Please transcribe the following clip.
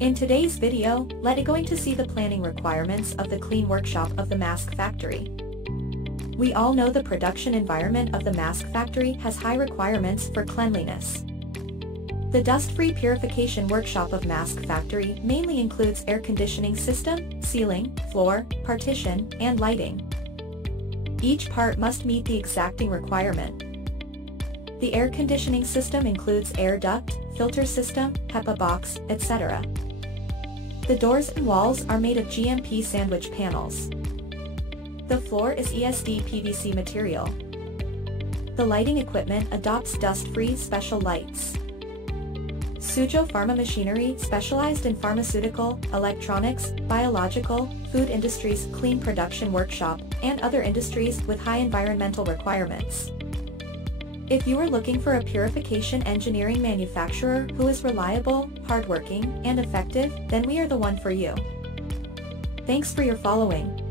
In today's video, let's going to see the planning requirements of the clean workshop of the mask factory. We all know the production environment of the mask factory has high requirements for cleanliness. The dust-free purification workshop of mask factory mainly includes air conditioning system, ceiling, floor, partition, and lighting. Each part must meet the exacting requirement. The air conditioning system includes air duct, filter system, HEPA box, etc. The doors and walls are made of GMP sandwich panels. The floor is ESD PVC material. The lighting equipment adopts dust-free special lights. Suzhou Pharma Machinery specialized in pharmaceutical, electronics, biological, food industries clean production workshop, and other industries with high environmental requirements. If you are looking for a purification engineering manufacturer who is reliable, hardworking, and effective, then we are the one for you. Thanks for your following.